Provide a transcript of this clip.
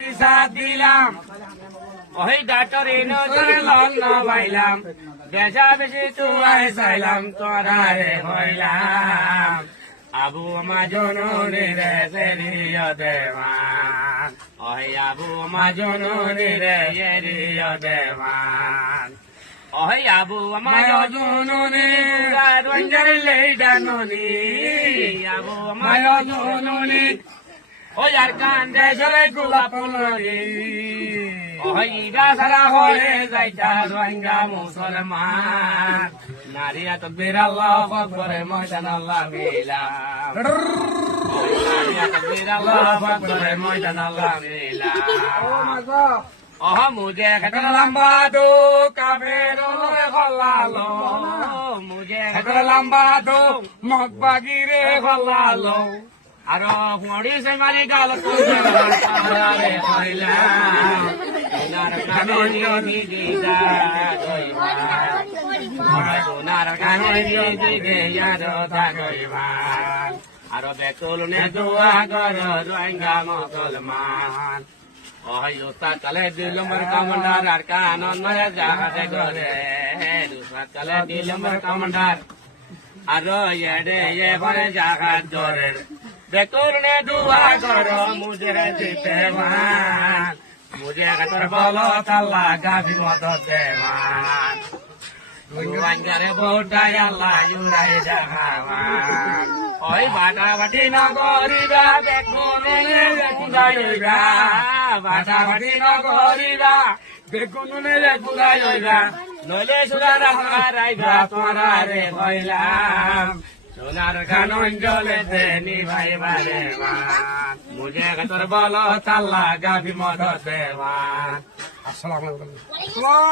দিলাম ওই ডাক্তার নজরে লন পাইলাম বেজা বেশি তোমায় চাইলাম তোরারে হইলাম আবু মাজননি রে সেরিয় দেওয়ান ওই আবু মাজননি রে এরিয় দেওয়ান ওই আবু মাজননি রঞ্জার লেইডাননি আবু মাজননি ওই আর কান্দে সরে গোলাপ ফুলনি ওই গাছরা হয়ে যাইতা রোহিঙ্গা মুসলমান নারিয়া তো বিরাল্লাহ করে ময়দান আল্লাহ মিলাম নারিয়া তো বিরাল্লাহ করে ময়দান আল্লাহ মিলাম ওহ মুঝে খেতর লম্বা দো কাবেরো খলালো মুঝে খেতর লম্বা দো মগবাগিরে খলালো আর হুঁড়ি সে মারি গাল তুলে হইলাম সোনার কাননি দিদা সোনার কাননি দিগে ইয়ার থাকইবান আর বেতুল নে দোয়া কর রোহিঙ্গা মুসলমান ওই উস্তাদ কালে দিলমর কমান্ডার আর কানন মরে জাহাজে করে উস্তাদ কালে দিলমর কমান্ডার আর এডে এ ভরে জাহাজ ধরে বেতুল নে দোয়া কর মুঝে দিতে মান মুঝে তোর বলো তাল্লা গাভি মত দেওয়ান রোহিঙ্গারে ভোটাই আল্লাহ ইউরাই দেখাওয়ান ওই বাটা বাটি নগরিবা বেগুনে কুদাইবা বাটা বাটি নগরিবা বেগুনে কুদাইবা নইলে সুরা রাইবা তোরা রে কইলাম সোনার কানন জলে দেনি ভাই বারে মান মুঝে তোর বলো তাল্লা গাভি মত দেওয়ান। আসসালামু আলাইকুম।